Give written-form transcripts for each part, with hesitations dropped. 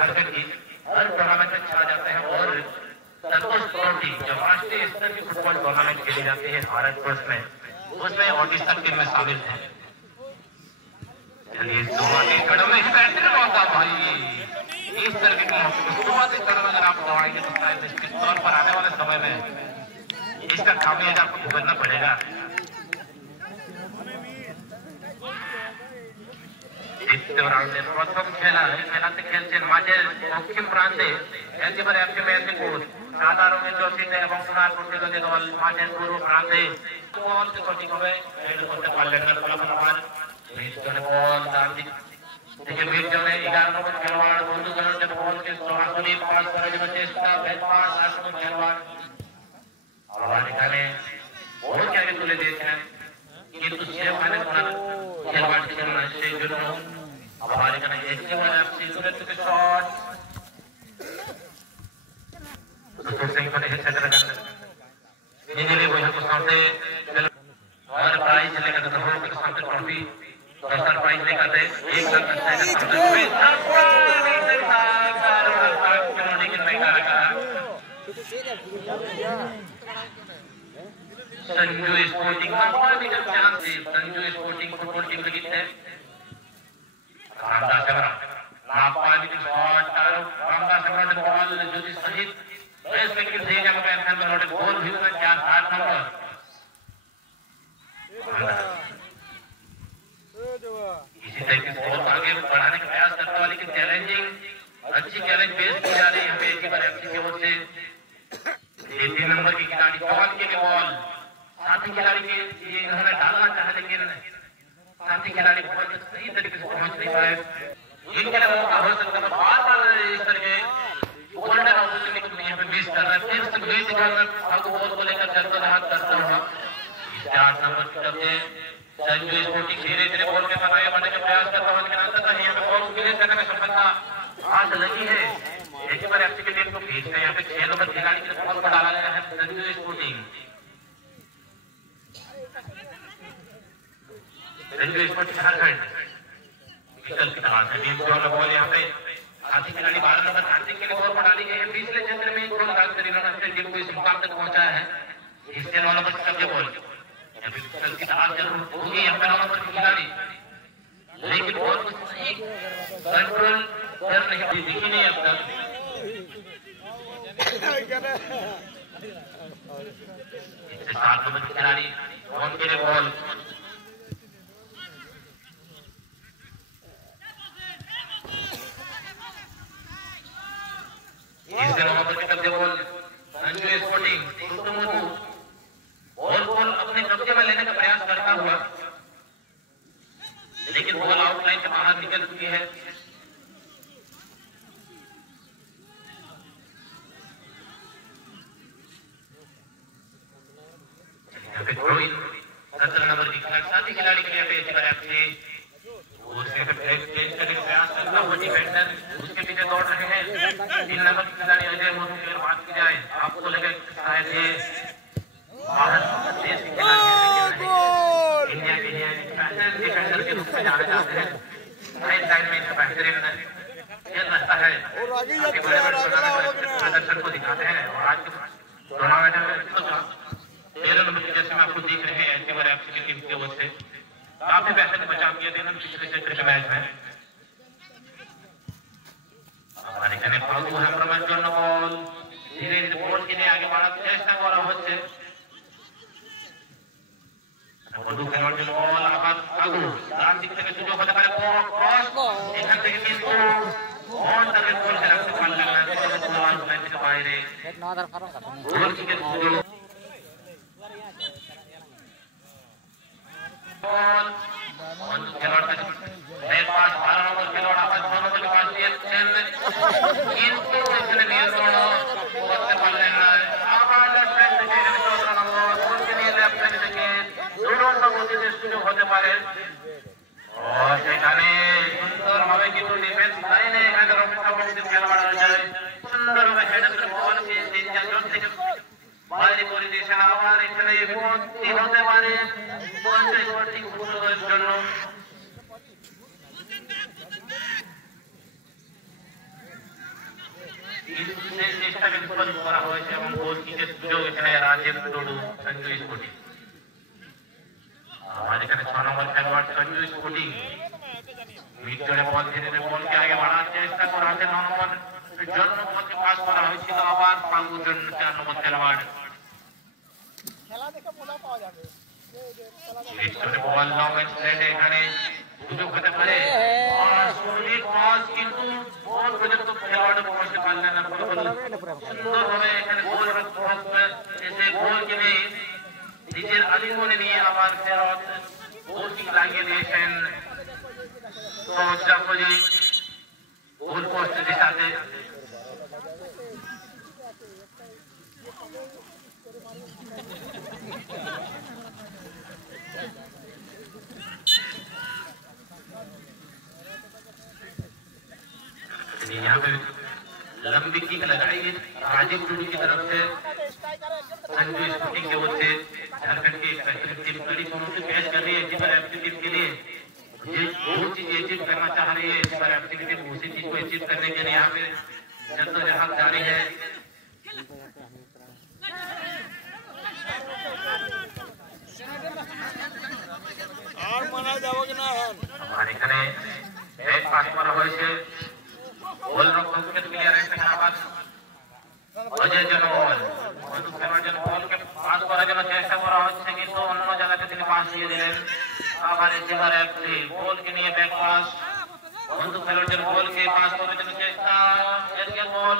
झारखंड की हर टूर्नामेंट में छा जाते हैं और संतोष ट्रॉफी जो राष्ट्रीय स्तर की फुटबॉल टूर्नामेंट खेली जाती है भारतवर्ष में, उसमें ओडिशा टीम में शामिल है। चलिए शुरुआती कड़ों में बेहतरीन मौका भाई, इस तरह के शुरुआती कड़ों में अगर आप दौड़ाएंगे तो शायद निश्चित तौर पर आने वाले समय में इसका खामियाजा आपको भुगतना पड़ेगा। प्रथम खेलाते खेलছেন মাঝের দক্ষিণ প্রান্তে একেবারে একটি ম্যাচে কোচ সাদা রঙের জার্সিতে এবং সোনার পট্টিতে দল মাঝের পূর্ব প্রান্তে বল সঠিকভাবে হেড করতে পারলেন না। ফলাফল আমার মিডজোনে বল ডান দিক থেকে মিডজোনে 11 নম্বর খেলোয়াড় বন্ধু করার জন্য বলকে সরাসরি পাস করার জন্য চেষ্টা, ব্যাক পাস 8 নম্বর খেলোয়াড় আবার এখানে বলকে আগে তুলে দিয়েছেন কিন্তু সেখানে ওনার খেলোয়াড় ছিল না, সেই জন্য আবার এখানে একেবারে সিলভার থেকে শট तो सही पर है चल रहा है इन्हें वो यहाँ को सामने और प्राइज लेकर तो हम के सामने ट्रॉफी दूसरा प्राइज लेकर थे 1 लाख का सामने लेकिन नहीं कर रहा संजू स्पोर्टिंग कंपनी का चांस है। संजू स्पोर्टिंग फुटबॉल टीम लगी है रामदास सेवरा नापाली की शॉट रामदास सेवरा ने बॉल जो कि सही इस लेकिन सही जगह पे एंड में गोल भी होना 8 नंबर इसी तरीके से और आगे बढ़ाने का प्रयास करने वाले की चैलेंजिंग अच्छी चैलेंज पेश की जा रही है हमें एक बार एफसी की ओर से। 3 नंबर की खिलाड़ी जवान के लिए बॉल साथी खिलाड़ी के ये इन्होंने डालना चाहा लेकिन साथी खिलाड़ी बॉल सही तरीके से पहुंच नहीं पाए। इनके लिए मौका हो सकता है बार-बार इस तरह के गोल्डन अपॉर्चुनिटी यहाँ पे मिस कर रहा है। फिर से गेंद निकालना अब बॉल को लेकर चलता रहा करता हुआ 4 नंबर की तरफ से संजू स्पोर्टिंग धीरे-धीरे बॉल के बनाए बढ़ने का प्रयास करता हुआ लेकिन अंत तक यहाँ पे बॉल को क्लियर करने में सफलता हाथ लगी है। एक बार एफसी की टीम को भेजते हैं यहाँ पे 6 नंबर खिलाड़ी के बॉल पर डाला गया है संजू स्पोर्टिंग झारखंड विकल्प की तलाश है। जो बॉल यहाँ पे साथी खिलाड़ी 12 नंबर कार्तिक के लिए बॉल पर डाली गई है। पिछले क्षेत्र में गोल डालकर इन्होंने टीम को इस मुकाम तक पहुंचाया है। इसके 9 नंबर कब्जे बॉल विकल्प की तलाश जरूर होगी यहाँ पे 9 नंबर की खिलाड़ी लेकिन बॉल को सही कंट्रोल कर नहीं दिखी नहीं अब तक। इससे 7 नंबर की खिलाड़ी बॉल के लिए बॉल इससे नंबर के कब्जे बॉल संजू स्पोर्टिंग बॉल अपने कब्जे में लेने का प्रयास करता हुआ लेकिन बॉल आउटलाइन से बाहर निकल चुकी है। थ्रोइन 17 नंबर की साथी खिलाड़ी के लिए प्रयास करता हुआ डिफेंडर उसके पीछे दौड़ रहे हैं। 3 नंबर की खिलाड़ी अजय मोनू की बात की जाए आपको लगे शायद ये बाहर देश के खिलाड़ी इंडिया के लिए डिफेंडर के रूप में जाने जाते हैं। साइड लाइन में इनका बेहतरीन खेल रहता है बड़े बड़े प्रदर्शन को दिखाते हैं और आज के टूर्नामेंट में 13 नंबर की जैसे में आपको दिख रहे हैं एंटीवर एफसी की टीम की ओर से काफी बेहतर बचाव किया था पिछले क्षेत्र के मैच में। हमारे कहने फालतू हैमरमैन जॉन बॉल धीरे-धीरे बॉल के लिए आगे बढ़ा চেষ্টা করা হচ্ছে। বন্ধু খেলোয়াড় বল আবার আগু ডান দিক থেকে সুযোগ হতে পারে ক্রস এখান থেকে কিন্তু বল টার্গেট করে রাখতে পারলেন না বল লাইন থেকে বাইরে গোল কিকের সুযোগ बॉल खिलाड़ी का बैक पास 12 नंबर खिलाड़ी आवाज 9 नंबर के पास दिए किंतु इसने नियंत्रण करते पारले ना आवाज लेफ्ट থেকে 14 नंबर बॉल के लिए लेफ्ट থেকে দুরন্ত গতিতে সুযোগ হতে পারে और সেখানে সুন্দরভাবে কিন্তু ডিফেন্স লাইনে এখানে রক্ষণাত্মক খেলোয়াড় যায় সুন্দরভাবে হেড করে বল কে তিনজন জোন থেকে বাইরে করে দিয়েছেন। আবার এখানে বিপত্তি হতে পারে পঞ্চায়েত ফুটবলের জন্য। সেই চেষ্টাকে বিফল করা হয়েছে এবং গোল কিকের সুযোগ এখানে রাজীব টুডু সঞ্জু স্পোর্টিং। আমার এখানে 6 নম্বর খেলোয়াড় সঞ্জু স্পোর্টিং মিড জোনে বল ধীরে ধীরে বলকে আগে বাড়ার চেষ্টা করা হচ্ছে। 9 নম্বর জন্য বলকে পাস করা হয়েছিল আবার পাঙ্গুর জন্য 4 নম্বর খেলোয়াড় খেলা দেখে মজা পাওয়া যাবে। মিড জোনে বল লং এন্ড স্ট্রেট এখানে সুযোগ হতে পারে সলিড পাস কিন্তু বল পর্যন্ত খেলোয়াড় পৌঁছতে পারলেন না। সুন্দরভাবে এখানে গোল এসে গোল কিনে নিজের আলিঙ্গনে নিয়ে আবার ফেরত গোল কিক লাগিয়ে দিয়েছেন সহজাফরি গোল পোস্টের সাথে। यहाँ पे लंबी किक लगाई है राजीव टूडू की तरफ से संजू स्पोर्टिंग की ओर से झारखंड की टीम कड़ी दोनों से कैच कर रही है। इसी पर एप्टीट्यूड के लिए जो चीज अचीव करना चाह रही है इस पर एप्टीट्यूड उसी चीज को अचीव करने के लिए यहाँ पे जद्दोजहद जारी है। আর মানা যাবো কিনা আমার এখানে এক পাস করা হয়েছে গোল রক্ষকের ক্লিয়ারেন্স আবার অজয় জনবল বন্ধু খেলোয়াড় বলকে পাস করার জন্য চেষ্টা করা হচ্ছে কিন্তু অন্য জায়গাতে তিনি পাস দিয়ে দিলেন। আবার এবার একটি বলকে নিয়ে ব্যাক পাস বন্ধু খেলোয়াড় বলকে পাস করার জন্য চেষ্টা এদিকে বল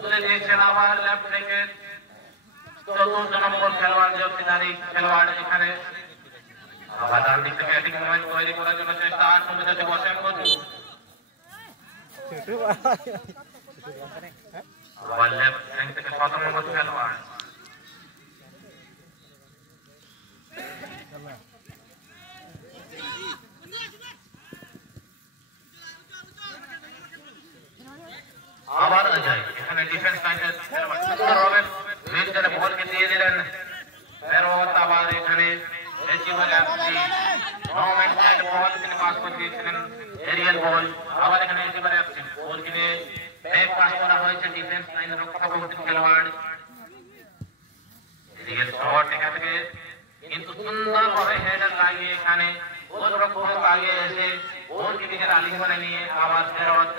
তুলে দিয়েছেন আবার লেফট থেকে 14 নম্বর খেলোয়াড় জগদারি খেলোয়াড় এখানে আবার ডান দিক থেকে অ্যাটাকিং মুভমেন্ট তৈরি করার জন্য চেষ্টা 8 নম্বর থেকে বসেন বন্ধু আবার লেফট ফ্ল্যাঙ্ক থেকে 17 নম্বর খেলোয়াড় আবার অজয় এখানে ডিফেন্স লাইনের খেলোয়াড় সুন্দরভাবে মিড জোনে বলকে দিয়ে দিলেন ফেরত আবার এখানে এচিভার এফসি মোমেন্ট এন্ড বল তিনি পাস করে দিয়েছিলেন এরিয়াল বল আবার এখানে এচিভার এফসি বল কিনে ব্যাক পাস করা হয়েছে ডিফেন্স লাইনের রক্ষক খেলোয়াড় এরিয়াল শট এখান থেকে কিন্তু সুন্দরভাবে হেডার লাগিয়ে এখানে গোল রক্ষক আগে এসে গোল কিকের আলিঙ্গনে নিয়ে আবার ফেরত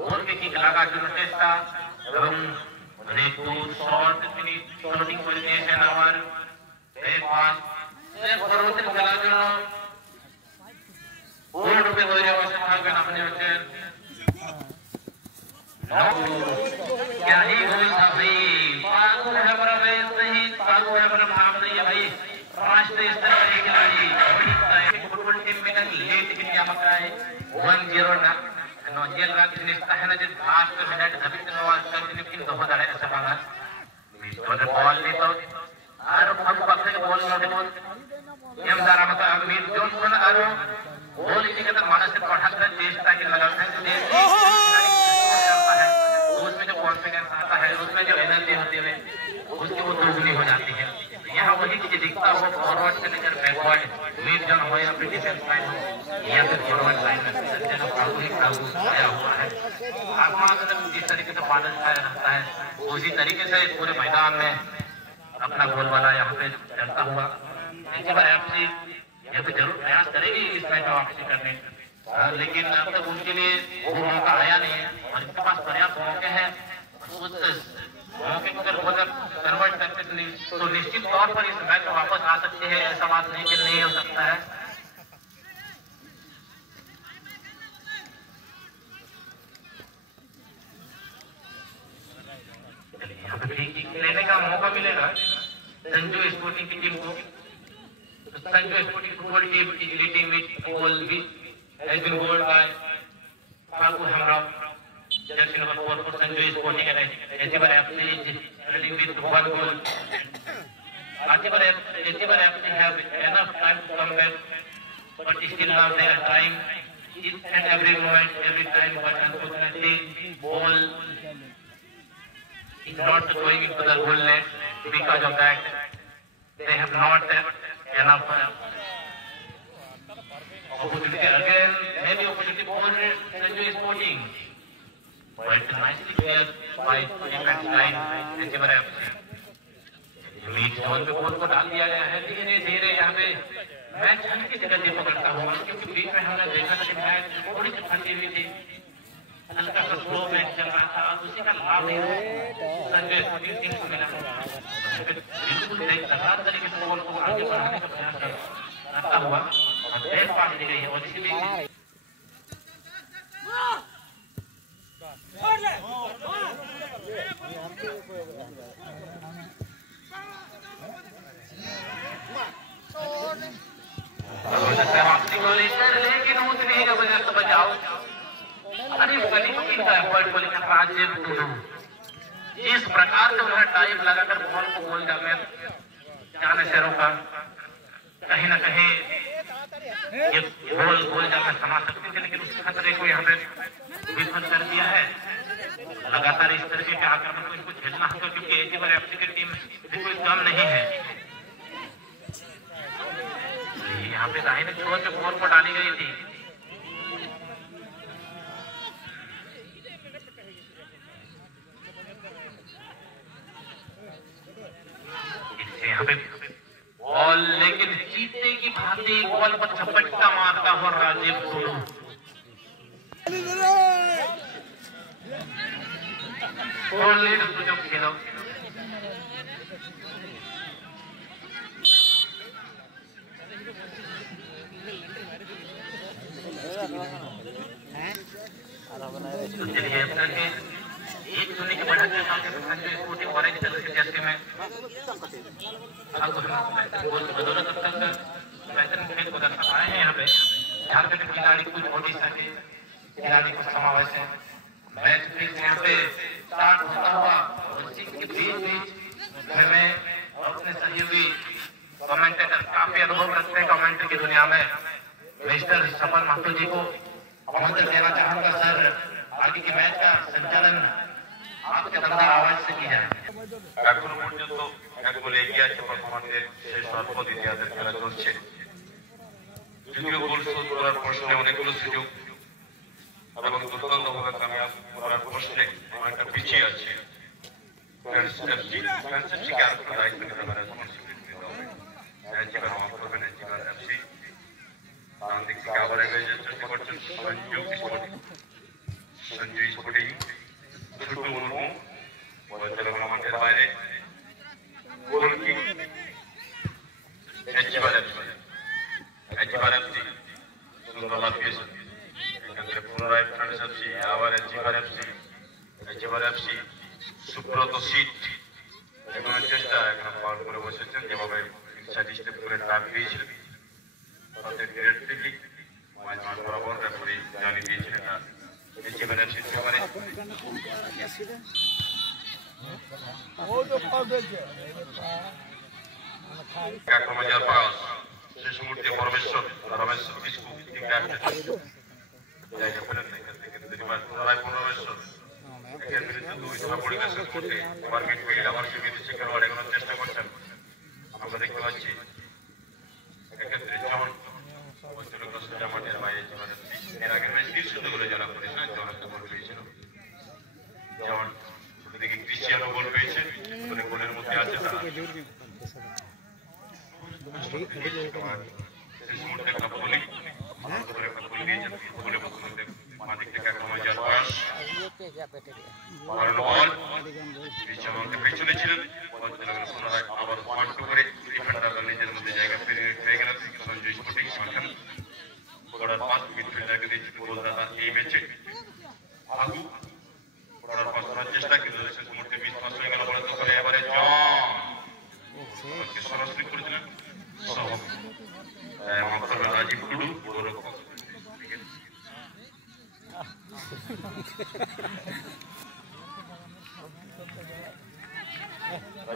গোল কিক লাগার জন্য চেষ্টা এবং অনেক দূর শট তিনি শটিং করে দিয়েছেন আবার ব্যাক পাস পরবর্তী খেলার জন্য पूर्ण रूप से तैयारी अवश्य থাকবেন আপনি হচ্ছেন क्या ही गोल था भाई पागल है पर भाई सही पागल है पर नाम नहीं है भाई राष्ट्रीय स्तर पर खिलाड़ी फुटबॉल टीम में लेट की नियामक है 1-0 ना नो जेल रात निस्ता है ना जो लास्ट मिनट अभी तो नवाज का लेकिन दो दाड़े ऐसा मांगा तो बॉल नहीं तो और हम पकड़ के बॉल नहीं बोल एम दारा मत मिड जोन को ना और गोल के तो मानसिक पढ़ाकर चेष्टा के लगाते हैं उसमें जो कॉन्फिडेंस आता है उसमें जो एनर्जी होती है उसकी वो दोगुनी हो जाती है। यहाँ वही चीज दिखता हो फॉरवर्ड से लेकर बैकवर्ड मिड जोन हो या फिर डिफेंस लाइन हो या फिर फॉरवर्ड लाइन में आया हुआ है आसमान में जिस तरीके से बादल छाया रहता है उसी तरीके से पूरे मैदान में अपना गोल वाला यहाँ पे चलता हुआ एफसी ये तो जरूर प्रयास करेगी इस मैच में वापसी करने लेकिन अब तक उनके लिए वो मौका आया नहीं है और इनके पास पर्याप्त मौके हैं उस मौके को अगर वो कन्वर्ट करते तो निश्चित तौर पर इस मैच में वापस आ सकते हैं। ऐसा बात नहीं कि नहीं हो सकता है। यहाँ पे फ्री किक लेने का मौका मिलेगा संजू स्पोर्टिंग की टीम को। Sanjay Sporting football team is leading with goal which has been goaled by Paku Hamrao, jersey number 4 for Sanjay Sporting and Etibar FC is leading with 1 goal. Etibar FC have enough time to come back, but still now they are trying each and every moment, every time, but unfortunately ball is not going into the goal net. Because of that, they have not enough opportunity again. Maybe opportunity for Sanjay Sporting. But nicely cleared by defense line HMR FC. Mid zone पे ball को डाल दिया गया है। धीरे धीरे यहाँ पे मैच हल्की सी गति पकड़ता हुआ, क्योंकि बीच में हमने देखा था कि मैच थोड़ी सी फंसी हुई थी, हल्का सा स्लो मैच चल रहा था। उसी का लाभ संजय स्पोर्टिंग टीम को मिला। बिल्कुल लगातार तरीके से बॉल को आगे बढ़ाने का प्रयास करता हुआ और देर पास दी गई है। और इसी बीच वापसी को लेकर, लेकिन उतनी जबरदस्त बचाव अरे गली का एफर्ट को लेकर राजीव टुडू इस प्रकार से उन्होंने टाइम लगाकर बॉल को गोल डालने जाने से रोका। कहीं ना कहीं ये गोल जाकर समा सकते थे, लेकिन उस खतरे को यहाँ पे विफल कर दिया है। लगातार इस तरीके के आक्रमण को इनको झेलना होगा, क्योंकि एचएमआर एफसी की टीम कोई कम नहीं है। यहाँ पे दाहिने छोर पे बॉल को डाली गई थी। इससे यहाँ पे बॉल, लेकिन जीते की भांति बॉल पर झपट्टा मारता हुआ राजीव टुडू सुजोग खेलो। चलिए एक शून्य की बढ़त के साथ संजय स्पोर्टिंग ऑरेंज कलर के जर्सी में बदौलत तक बेहतरीन खेल को दर्शा पाए हैं। यहाँ पे झारखंड के खिलाड़ी, कुछ ओडिशा के खिलाड़ी को समावेश है। मैच फिर यहाँ पे स्टार्ट होता हुआ और इसी के बीच में अपने सहयोगी कमेंटेटर काफी अनुभव रखते हैं कमेंट्री की दुनिया में, मिस्टर सफल महतो जी को आमंत्रण देना चाहूंगा। सर, आगे के मैच का संचालन आपके बंदा आवाज से की जाए। এখনো পর্যন্ত এক গোলে এগিয়ে আছে বর্তমানদের শেষ অল্প দ্বিতীয়ার্ধের খেলা চলছে। দ্বিতীয় গোল শোধ করার প্রশ্নে অনেকগুলো সুযোগ এবং দুর্দান্তভাবে কামিয়াব করার প্রশ্নে অনেকটা পিছিয়ে আছে। ফ্রান্সিসকে আরো দায়িত্ব নিতে পারে, রেসপন্সিবিলিটি নিতে হবে। এনজিবার মাফ করবেন, এনজিবার এফসি ডান দিক থেকে আবার এগিয়ে যাওয়ার চেষ্টা করছেন সঞ্জয় স্পোর্টিং ছোট্ট মুর্মু পরিচালনা মাঠের বাইরে। গোলকিক এনজিবার এফসি সুন্দর লাগিয়েছেন। এখানে পুনরায় ফ্রান্স এফসি, আবার এনজিবার এফসি সুব্রত সিট এগোনোর চেষ্টা, এখন ফাউল করে বসেছেন। যেভাবে স্ট্যাটিস্টিক করে ট্রাক দিয়েছিলেন তাতে গ্রেড থেকে মাঝ মাঠ বরাবর রেফারি জানিয়ে দিয়েছিলেন না এনজিবার এফসি সেখানে আক্রমণের পাস শেষ মুহূর্তে পরমেশ্বর বিস্কু জায়গা পেলেন না। এখান থেকে পুনরায় পরমেশ্বর একের বিরুদ্ধে দুই ধরা পড়ে গেছে। মার্কেট ফিল্ড আবার সে বিদেশি খেলোয়াড় এগোনোর চেষ্টা করছেন, আমরা দেখতে পাচ্ছি। এক্ষেত্রে যেমন জামাতের বাইরে এর আগে ম্যাচ 3-0 গোলে জয়লাভ করেছিল, যেমন একটা গোল পেয়েছিল। যেমন দিকে ক্রিস্টিয়ানো গোল পেয়েছে, গোলের মধ্যে আছে তারা। পেছনে ছিলেন আবার পয়েন্ট করে ডিফেন্ডাররা নিজের মধ্যে জায়গা পেয়ে গেলেন। সঞ্জয় স্পোর্টিং বড়ার পাস মিডফিল্ডারকে দিয়েছে গোলদাতা এই ম্যাচে আগু বড়ার পাস করার চেষ্টা, কিন্তু শেষ মুহূর্তে মিস পাস হয়ে গেল। বড় তো করে এবারে জনকে সরাসরি করেছিলেন রাজীব টুডু গোলরক্ষক।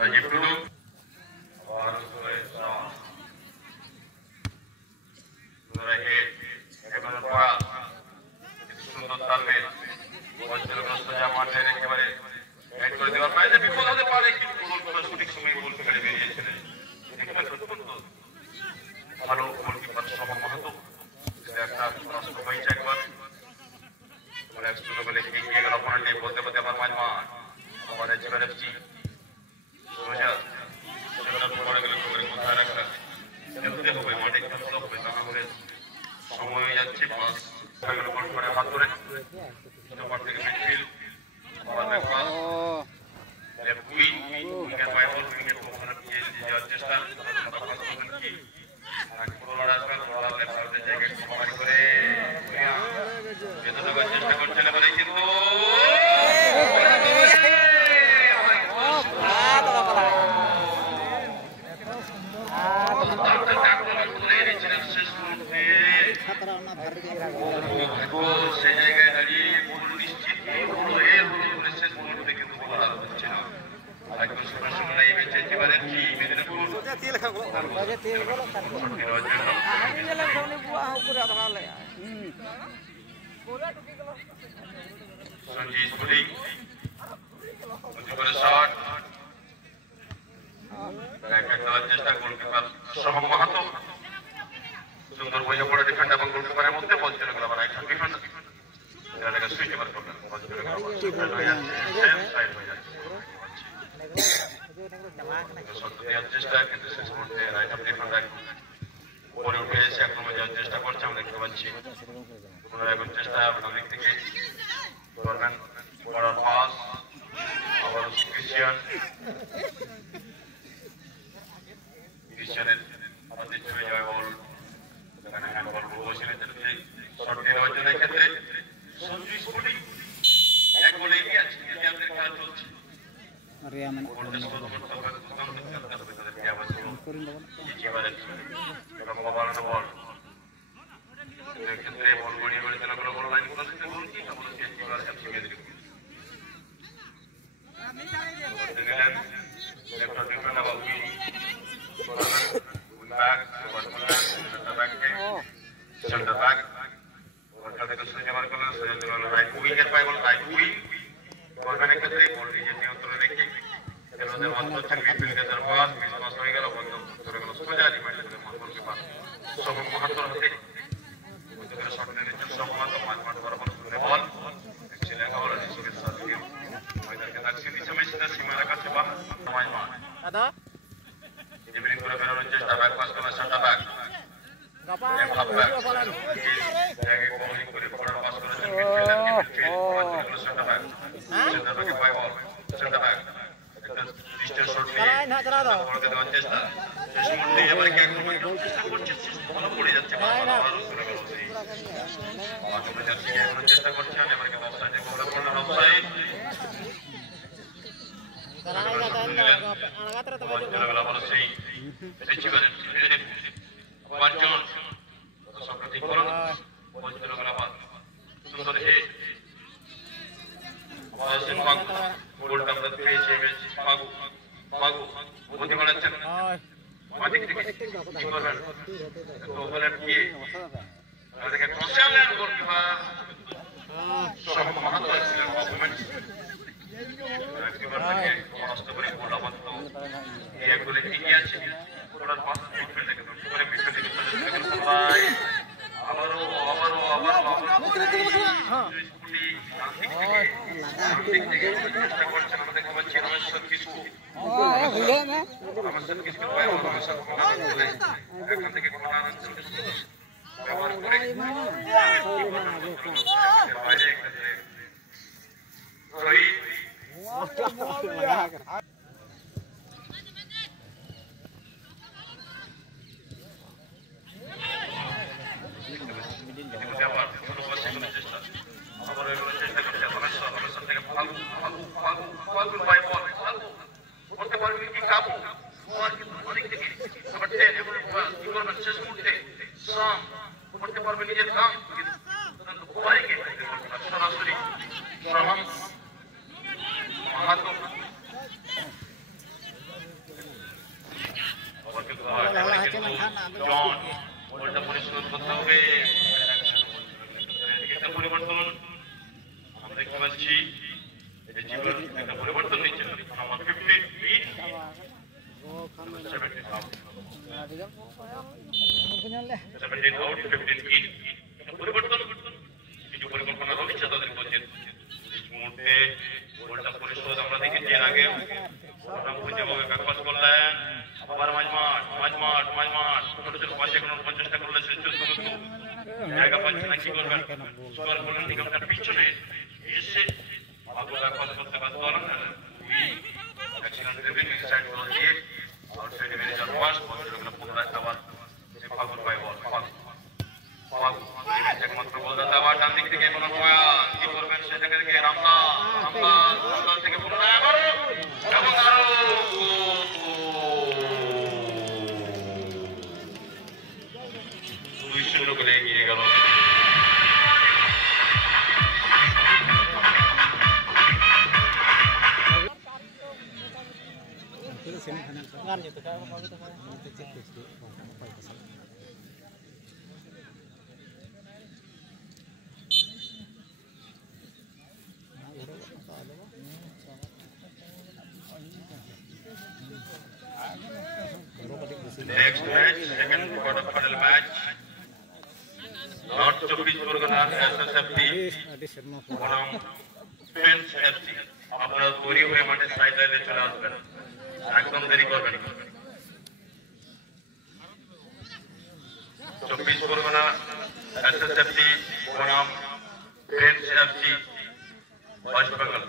রাজীব টুডু সুন্দর তালমেল বজ্রগ্রস্ত জামাতের একেবারে ব্যাট করে দেওয়ার বাইরে বিপদ হতে পারে, কিন্তু সঠিক সময়ে গোল ফেলে বেরিয়েছিলেন। অত্যন্ত ভালো গোলকিপার সফল মাহাতো একটা রাষ্ট্র হয়েছে একবার এগিয়ে গেল অপোনেন্ট Support থেকে midfield ball back pass left wing উইঙ্গের পায়ে বল উইঙ্গের ওখানে দিয়ে যাওয়ার চেষ্টা পাস করবেন কি আর পুরোটা আসবে বল লেফট সাইডে জায়গায় কভার করে যেতে দেওয়ার চেষ্টা করছেন এবারে কিন্তু সেই জায়গায় দাঁড়িয়ে নিশ্চিত শেষ মুহূর্তে কিন্তু বলা হচ্ছে না একদম সরাসরি এই ম্যাচে এবারে কি মেদিনীপুর সঞ্জিত পুলিং শট দেওয়ার চেষ্টা গোলকিপার সোহম মাহাতো সুন্দর বইয়ে পড়ে ডিফেন্ড এবং গোলকিপারের মধ্যে বল চলে গেল আবার একজন ডিফেন্ডার এটাকে সুইচ ওভার করলেন বল চলে গেল সাইড হয়ে যাচ্ছে শট দেওয়ার চেষ্টা কিন্তু শেষ মুহূর্তে রাইট অফ ডিফেন্ডার উপরে উঠে এসে আক্রমণে যাওয়ার চেষ্টা করছে আমরা দেখতে পাচ্ছি পুনরায় এখন চেষ্টা দিক থেকে করবেন বড় পাস আবার ক্রিশ্চিয়ানের হাতে ছুঁয়ে যাওয়া বল এখানে হ্যান্ডবল বসিয়ে দিতে শট নেওয়ার জন্য ক্ষেত্রে সঞ্জু স্পোর্টিং এক গোলে এগিয়ে আছে আমাদের খেলা চলছে ক্ষেত্রে বল গড়িয়ে গড়িয়ে তেলা করে বল লাইন করে দিতে বল কি তারপরে এবার ছিমিয়ে দিল লেফট ডিফেন্ড আবার back, center back. Worker থেকে সুইচ ওভার করলেন সুইচ ওভার রাইট উইং এর পায়ে বল রাইট উইং করবেন ক্ষেত্রে বল নিজের নিয়ন্ত্রণে রেখে খেলোয়াড়দের মধ্যে হচ্ছে মিডফিল্ডে তার পাস মিসপাস হয়ে গেল বন্ধ করে গেল সোজা রিমাইন্ড করে মাহমুদকে পাস সোহম মাহাতোর হাতে ওদিকে শট নিয়ে নিচ্ছেন সোহম মাহাতো মাঠ বরাবর করে বল ছেলে বল সুকেশ সাদিকে ময়দানকে দাঁড়িয়ে দিচ্ছে মেসিটা সীমার কাছে বা সময় মাঠ দাদা ডিফেন্ডিং করে বেরোনোর চেষ্টা ব্যাক পাস করলেন সেন্টার ব্যাক জায়গায় কভারিং করে ফরওয়ার্ড পাস করেছেন মিডফিল্ডারকে সেন্টার ব্যাক সেন্টার ব্যাকে পায় বল সেন্টার ব্যাক একটা ডিস্টেন্স শট নিয়ে বলকে দেওয়ার চেষ্টা শেষ মুহূর্তে এবারে কি আক্রমণ করছে বল পড়ে যাচ্ছে বারবার চলে গেল সেই মাঝে যাচ্ছে এখনো চেষ্টা করছেন এবারে কি অফসাইডে গোল করলেন অফসাইড প্লেয়ারকে রামদা থেকে পুনরায় আবারও এবং আরো 2-0 করে এগিয়ে গেল। Next match, second quarter-final match. North 24 Pargana SSFP বনাম ফ্রেন্ডস এফসি। আপনারা তৈরি হয়ে মাঠে সাইড লাইনে চলে আসবেন, একদম দেরি করবেন না। 24 পরগনা এসএসএফসি বনাম ফ্রেন্ডস এফসি ওয়েস্ট বেঙ্গল।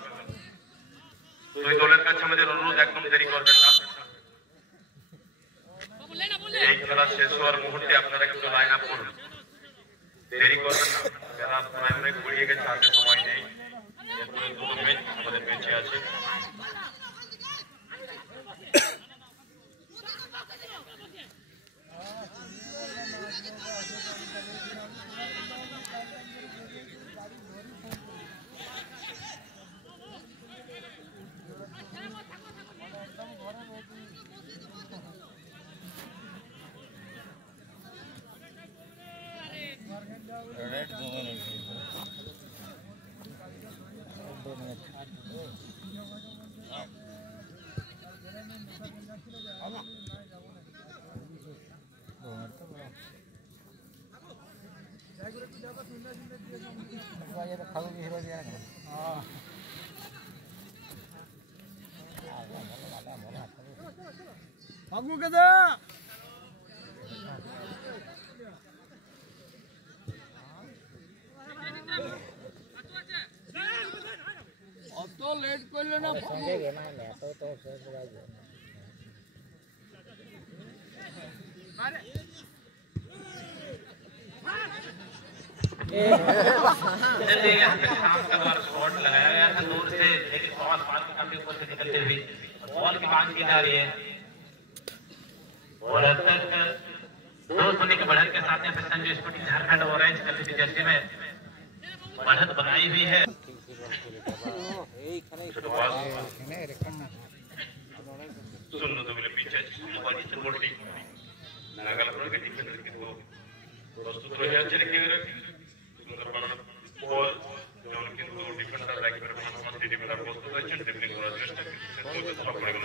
দুই দলের কাছে আমাদের অনুরোধ, একদম দেরি করবেন না। এই খেলা শেষ হওয়ার মুহূর্তে আপনারা কিন্তু লাইন আপ করুন, দেরি করবেন না। খেলা প্রায় গড়িয়ে গেছে, হাতে সময় নেই। দুটো ম্যাচ আমাদের বেঁচে আছে। বাবু কেদা অত লেট করলে না সঙ্গে গেনা এত তো শেষ হয়ে যাবে। शॉट लगाया गया था दूर से, लेकिन बॉल मार के काफी ऊपर से निकलते हुए बॉल की मांग की जा रही है। और अब तक 2-0 की बढ़त के साथ में Sanjay sporting Jharkhand orange colour की जर्सी में बढ़त बनाई हुई है। প্রস্তুত হয়ে আছে সুন্দর বানানো বল, যেমন কিন্তু ডিফেন্ডার একেবারে প্রস্তুত হয়েছেন, ড্রিবলিং করার চেষ্টা করছেন।